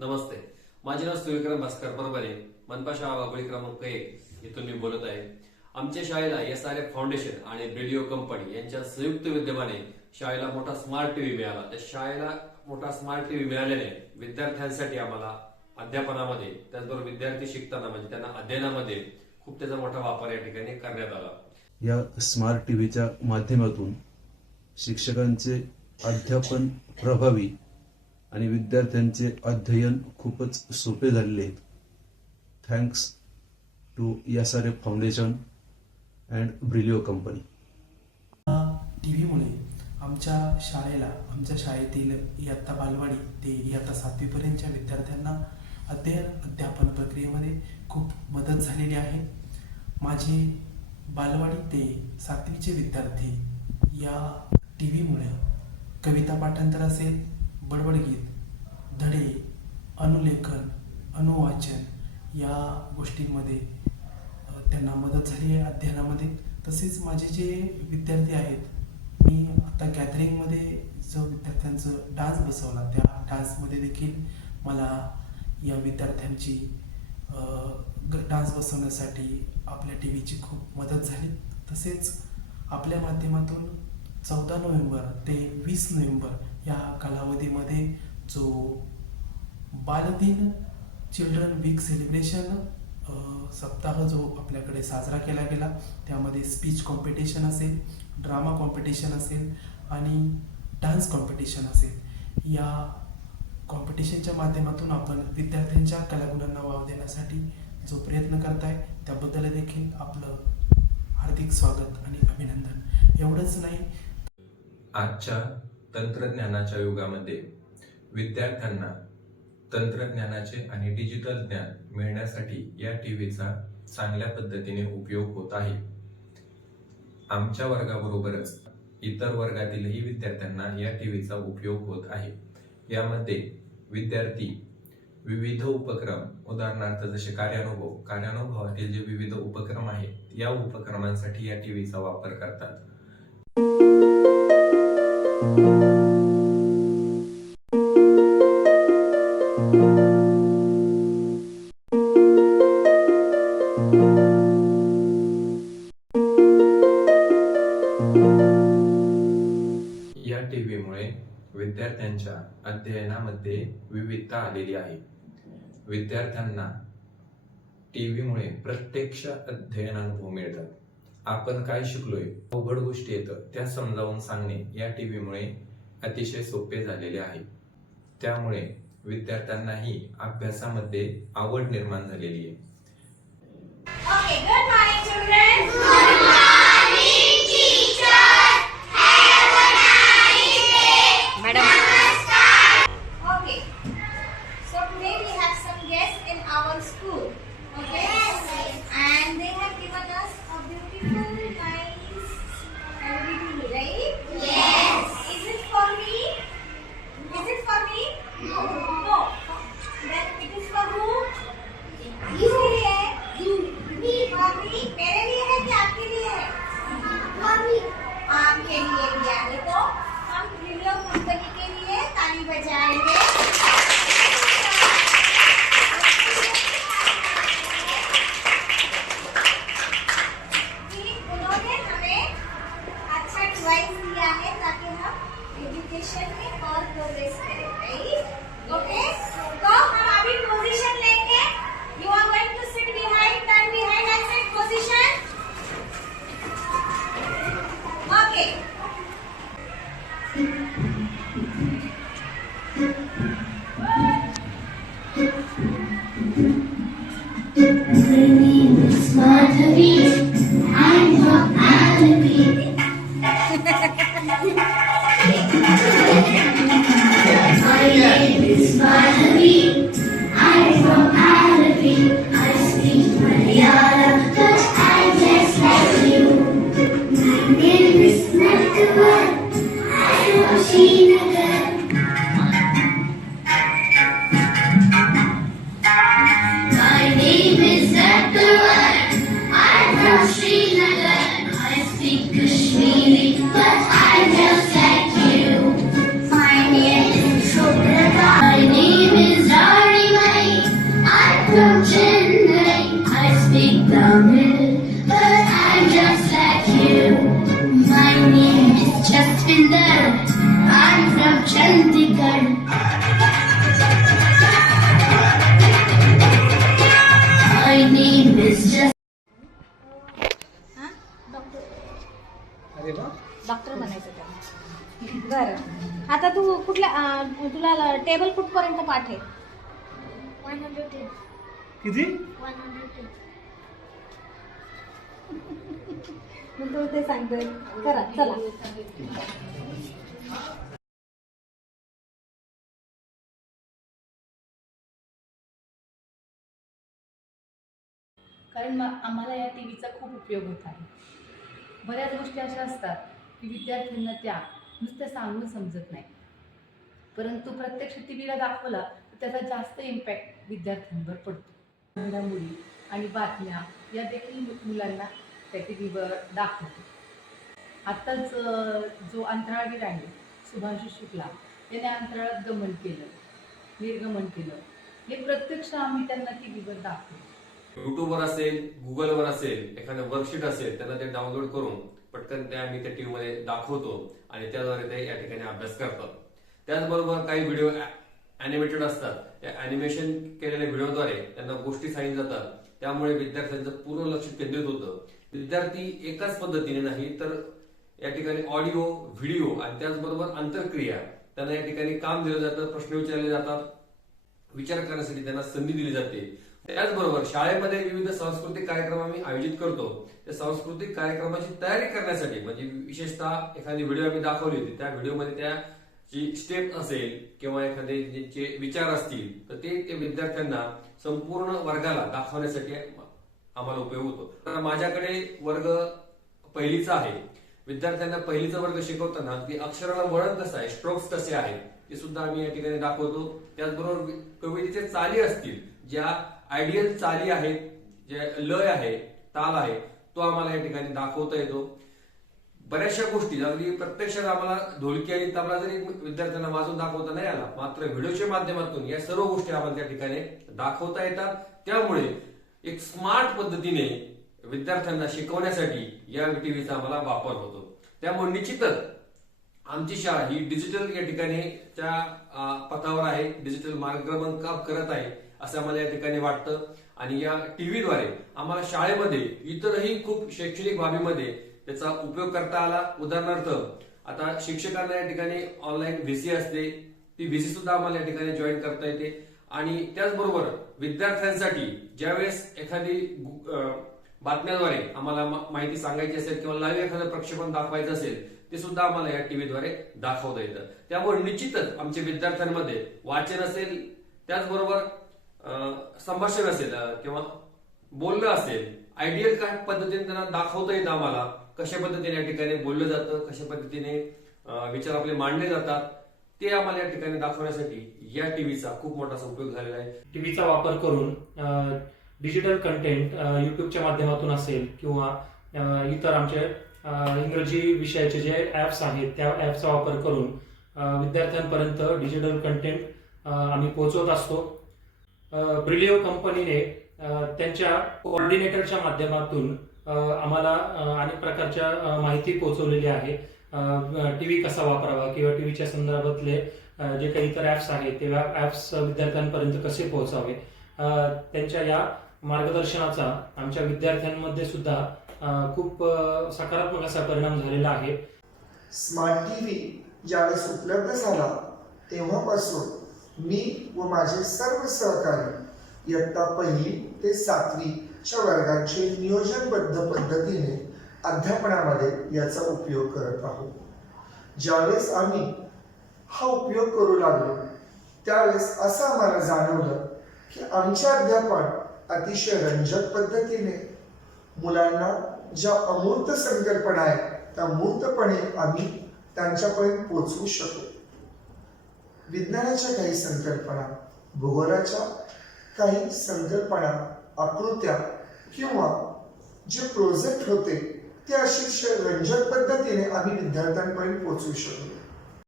नमस्ते. माझे नाव सूर्यक्रम भास्कर परभणे, मनपा शाळा वाघोळी क्रमांक 1 इथून मी बोलत आहे. आमच्या शाळेला SRF फाउंडेशन आणि ब्रिलिओ कंपनी यांच्या संयुक्त विद्यमाने शाळेला मोठा स्मार्ट टीव्ही मिळाला. त्या शाळेला मोठा स्मार्ट टीव्ही मिळाल्याने विद्यार्थ्यांसाठी आम्हाला अध्यापनामध्ये, त्याचबरोबर विद्यार्थी शिकताना म्हणजे त्यांना अध्ययनामध्ये खूप त्याचा मोठा वापर या ठिकाणी करण्यात आला. या स्मार्ट टीव्हीच्या माध्यमातून शिक्षकांचे अध्यापन प्रभावी आणि विद्यार्थ्यांचे अध्ययन खूपच सोपे झालेले आहेत. Thanks to SRF foundation and Brillio company. टीव्हीमुळे आमच्या शाळेतील इयत्ता बालवाडी ते इयत्ता 7वी पर्यंतच्या विद्यार्थ्यांना अध्यापन प्रक्रियेमध्ये खूप मदत झालेली आहे. माझे बालवाडी ते 7वीचे विद्यार्थी या टीव्हीमुळे कविता पाठांतर असेल, बडबड गीत, धडे, अनुलेखन, अनुवाचन या गोष्टींमध्ये त्यांना मदत झाली आहे अध्ययनामध्ये. तसेच माझे जे विद्यार्थी आहेत, मी आता गॅदरिंगमध्ये जो विद्यार्थ्यांचं डान्स बसवला, त्या डान्समध्ये देखील मला या विद्यार्थ्यांची डान्स बसवण्यासाठी आपल्या टीव्हीची खूप मदत झाली. तसेच आपल्या माध्यमातून 14 नोव्हेंबर ते 20 नोव्हेंबर या कालावधीमध्ये जो बालदिन चिल्ड्रन वीक सेलिब्रेशन सप्ताह जो आपल्याकडे साजरा केला गेला, त्यामध्ये स्पीच कॉम्पिटिशन असेल, ड्रामा कॉम्पिटिशन असेल आणि डान्स कॉम्पिटिशन असेल. या कॉम्पिटिशनच्या माध्यमातून आपण विद्यार्थ्यांच्या कलागुणांना वाव देण्यासाठी जो प्रयत्न करताय त्याबद्दल देखील आपलं हार्दिक स्वागत आणि अभिनंदन. एवढंच नाही, आजच्या तंत्रज्ञानाच्या युगामध्ये विद्यार्थ्यांना तंत्रज्ञानाचे आणि डिजिटल ज्ञान मिळण्यासाठी या टीव्हीचा चांगल्या पद्धतीने उपयोग होत आहे. आमच्या वर्गाबरोबरच इतर वर्गातीलही विद्यार्थ्यांना या टीव्हीचा उपयोग होत आहे. यामध्ये विद्यार्थी विविध उपक्रम, उदाहरणार्थ जसे कार्यानुभवातील जे विविध उपक्रम आहेत, या उपक्रमांसाठी या टीव्हीचा वापर करतात. या टीव्हीमुळे विद्यार्थ्यांच्या अध्ययनामध्ये विविधता आलेली आहे. विद्यार्थ्यांना टीव्हीमुळे प्रत्यक्ष अध्ययन अनुभव मिळतात. आपण काय शिकलोय, अवघड गोष्टी येतं त्या समजावून सांगणे या टीव्हीमुळे अतिशय सोपे झालेले आहे. त्यामुळे विद्यार्थ्यांनाही अभ्यासामध्ये आवड निर्माण झालेली आहे. Okay, good morning, children. Good morning, teacher. Have a nice day. Madam. Okay. So today we have some guests in our school. Okay. And they have given us a beautiful, nice LED, right? Yes. Is it for me? Is it for me? No. Then it is for who? You. For me? मेरे लिए है क्या? तुला table कुठपर्यंत पाठ आहे? 110. किती? 110. मग तू ते सांगतोय करा चला. कारण आम्हाला या टी व्हीचा खूप उपयोग होत आहे. बऱ्याच गोष्टी अशा असतात की विद्यार्थ्यांना त्या नुसत्या सांगून समजत नाही, परंतु प्रत्यक्ष टी व्हीला दाखवला तर त्याचा जास्त इम्पॅक्ट विद्यार्थ्यांवर पडतो. घडामोडी आणि बातम्या या देखील मुलांना त्या टी व्हीवर दाखवतो. आत्ताच जो अंतराळवीर आहे शुभांशु शुक्ला याने अंतराळात गमन केलं, निर्गमन केलं, हे प्रत्यक्ष आम्ही त्यांना टी व्हीवर दाखवतो. युट्यूबवर असेल, गुगलवर असेल, एखादं वर्कशीट असेल, त्यांना ते डाउनलोड करून पटकन ते आम्ही त्या टीव्ही मध्ये दाखवतो आणि त्याद्वारे ते या ठिकाणी अभ्यास करतात. त्याचबरोबर काही व्हिडिओ अॅनिमेटेड असतात, त्या अॅनिमेशन केलेल्या व्हिडिओद्वारे त्यांना गोष्टी सांगितल्या जातात. त्यामुळे विद्यार्थ्यांचं पूर्ण लक्ष केंद्रित होतं. विद्यार्थी एकाच पद्धतीने नाही तर या ठिकाणी ऑडिओ, व्हिडिओ आणि त्याचबरोबर आंतरक्रिया त्यांना या ठिकाणी काम दिलं जातं, प्रश्न विचारले जातात, विचार करण्यासाठी त्यांना संधी दिली जाते. त्याचबरोबर शाळेमध्ये विविध सांस्कृतिक कार्यक्रम आम्ही आयोजित करतो. त्या सांस्कृतिक कार्यक्रमाची तयारी करण्यासाठी म्हणजे विशेषतः एखादी व्हिडिओ आम्ही दाखवली होती, त्या व्हिडिओमध्ये त्याची स्टेप असेल किंवा एखादे जे विचार असतील तर ते विद्यार्थ्यांना संपूर्ण वर्गाला दाखवण्यासाठी आम्हाला उपयोग होतो. तर माझ्याकडे वर्ग पहिलीचा आहे. विद्यार्थ्यांना पहिलीचा वर्ग शिकवताना ती अक्षराला वळण कसं आहे, स्ट्रोक्स कसे आहेत ते सुद्धा आम्ही या ठिकाणी दाखवतो. त्याचबरोबर कवितेचे चाली असतील, ज्या आयडियल चाली आहेत, जे लय आहे, ताल आहे, तो आम्हाला या ठिकाणी दाखवता येतो. बऱ्याचशा गोष्टी अगदी प्रत्यक्षात आम्हाला ढोलकी आणि तबला जरी विद्यार्थ्यांना वाजून दाखवता नाही आला, मात्र व्हिडिओच्या माध्यमातून या सर्व गोष्टी आम्हाला त्या ठिकाणी दाखवता येतात. त्यामुळे एक स्मार्ट पद्धतीने विद्यार्थ्यांना शिकवण्यासाठी या टीव्हीचा आम्हाला वापर होतो. त्यामुळे निश्चितच आमची शाळा ही डिजिटल या ठिकाणी त्या पथावर आहे, डिजिटल मार्गक्रमण करत आहे असं आम्हाला या ठिकाणी वाटतं. आणि या टीव्हीद्वारे आम्हाला शाळेमध्ये इतरही खूप शैक्षणिक बाबीमध्ये त्याचा उपयोग करता आला. उदाहरणार्थ आता शिक्षकांना या ठिकाणी ऑनलाईन व्हीसी असते, ती व्हीसी सुद्धा आम्हाला या ठिकाणी जॉईन करता येते. आणि त्याचबरोबर विद्यार्थ्यांसाठी ज्यावेळेस एखादी बातम्याद्वारे आम्हाला माहिती सांगायची असेल किंवा लाईव्ह एखादं प्रक्षेपण दाखवायचं असेल ते सुद्धा आम्हाला या टीव्हीद्वारे दाखवता येतं. त्यामुळे निश्चितच आमच्या विद्यार्थ्यांमध्ये वाचन असेल, त्याचबरोबर संभाषण असेल किंवा बोलणं असेल, आयडियल काय पद्धतीने त्यांना दाखवता येतं. आम्हाला कशा पद्धतीने या ठिकाणी बोललं जातं, कशा पद्धतीने विचार आपले मांडले जातात ते आम्हाला या ठिकाणी दाखवण्यासाठी या टीव्हीचा खूप मोठा उपयोग झालेला आहे. टीव्हीचा वापर करून डिजिटल कंटेंट युट्यूबच्या माध्यमातून असेल किंवा इतर आमचे इंग्रजी विषयाचे जे ॲप्स आहेत त्या ॲपचा वापर करून विद्यार्थ्यांपर्यंत डिजिटल कंटेंट आम्ही पोहोचवत असतो. ब्रिलिओ कंपनीने त्यांच्या कोऑर्डिनेटरच्या माध्यमातून आम्हाला अनेक प्रकारच्या माहिती पोहोचवलेली आहे. टीव्ही कसा वापरावा किंवा टीव्हीच्या संदर्भातले जे काही इतर ॲप्स आहेत ते ॲप्स विद्यार्थ्यांपर्यंत कसे पोहोचावे, त्यांच्या या मार्गदर्शनाचा आमच्या विद्यार्थ्यांमध्ये सुद्धा खूप सकारात्मक असा परिणाम झालेला आहे. स्मार्ट टीव्ही ज्यावेळेस उपलब्ध झाला तेव्हापासून मी व माझे सर्व सहकारी इयत्ता 1ली ते 7वीच्या वर्गाचे नियोजनबद्ध पद्धतीने अध्यापनामध्ये याचा उपयोग करत आहोत. ज्यावेळेस आम्ही हा उपयोग करू लागलो त्यावेळेस असं आम्हाला जाणवलं की आमचे अध्यापन अतिशय रंजक पद्धतीने मुलांना ज्या अमूर्त संकल्पना आहेत त्या मूर्तपणे आम्ही त्यांच्यापर्यंत पोहोचवू शकतो. विज्ञानाच्या काही संकल्पना, भूगोलाच्या काही संकल्पना, आकृत्या किंवा जे प्रोजेक्ट होते ते अतिशय रंजक पद्धतीने आम्ही विद्यार्थ्यांपर्यंत पोहोचवू शकतो.